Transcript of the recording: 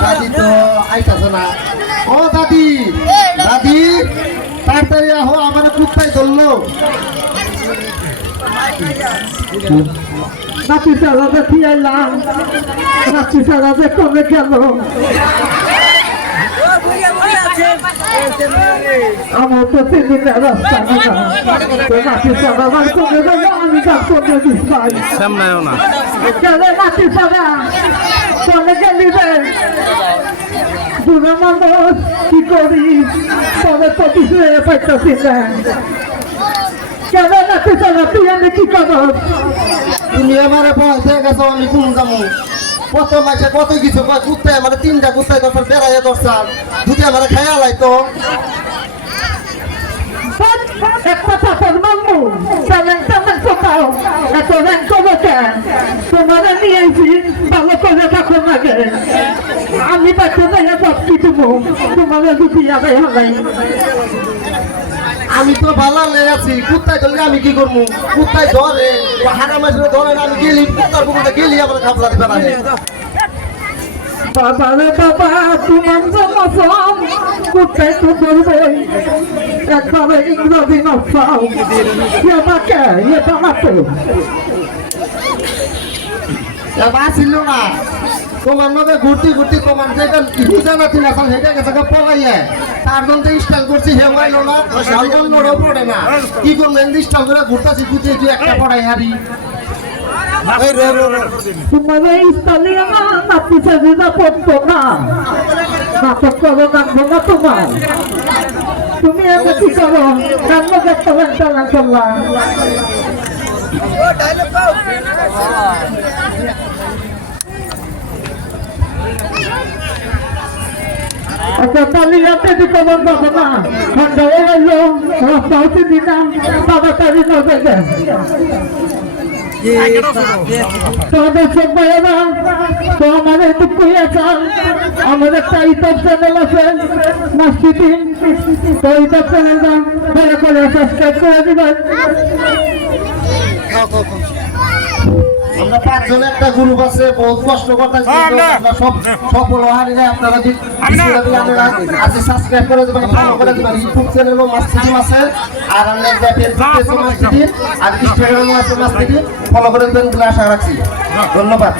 দাদি তো আইতাছে না। ও দাদি, দাদি তাড়াতাড়ি আহো, আমার কুত্তায় ধরলো। নাতি সারাতে ফিরাইলাম, নাতি সারাতে কমে গেল। আমার তো সেদিনের রাস্তা না, নাতি সারা কমে গেল, আমি তার কমে দিচ্ছি সামনেও না গেলে নাতি সারা চলে গেলি রে বুড়ো মানুষ, কি করি তবে তো কিছু পাইতেছি না। কেন নাতি সারা তুই আমি কি করো? তুমি আমার বয়সে গেছো, আমি কোন যাবো? কত মাসে কত কিছু কয়, কুত্তায় আমার 3টা কুত্তায় দরকার বেড়াইয়া দরকার, যদি আমার খেয়া লাইতো। একটা চাপের মামু চ্যালেঞ্জ চ্যালেঞ্জ কোথাও এত র্যাঙ্ক করবো কেন? তোমাদের নিয়েছি ভালো করে থাকুন আগে, আমি পাচ্ছি না সব কিছু তোমাদের দুটি আগে হলাই। আমি তো ভালো লেগেছি, কুত্তায় ধরলে আমি কি করবো? কুত্তায় ধরে হারা মাসে ধরে না, আমি গেলি কুত্তার পুকুরে গেলি আমার খাবলা দিবে না। বাবা রে বাবা, তোমার জন্ম কোথায় তো করবে একবারে ইংরেজি নফাও আমাকে এটা মাত্র ছিল না। তোমার মধ্যে ঘুরতি ঘুরতি তোমার যেটা বুঝানা ছিল সেটা গেছে পলাইয়ে, তার জন্য স্টাইল করছি, হে হইল না, অন্যরও পড়ে না। কি করবেন স্টাইল করে ঘুরতেছি, ঘুরতে একটা পড়াই হারি। তোমার এই স্থলে আমার নাতি চাহিদা পড়তো না, নাটক করো কাঁদবো না তোমার। তুমি এমন কি করো কান্দ দেখতে চালান করলাম। আচ্ছা তালিয়াতে দিতে বলবো না, ঠান্ডা হয়ে গেল রাস্তা হচ্ছে দিলাম তাড়াতাড়ি নজর দেন। তোমাদের সব ভাইয়েরা তো আমার একটু কইয়াছেন, আমার একটা ইউটিউব চ্যানেল আছে মাস্টি টিম, তো ইউটিউব চ্যানেলটা দয়া করে সাবস্ক্রাইব করে দিবেন। আমরা 5 জন একটা গ্রুপ আছে, বহুত কষ্ট করতেছি, আমরা সব সফল হারি না। আপনারা যদি আজকে সাবস্ক্রাইব করে দিবেন, ফলো করে দিবেন। ইউটিউব চ্যানেলও মাস্টি টিম আছে, আর আমরা একটা ফেসবুক পেজও মাস্টি টিম, আর ইনস্টাগ্রামও আছে মাস্টি টিম, ফলো করে দিবেন বলে আশা রাখছি। ধন্যবাদ।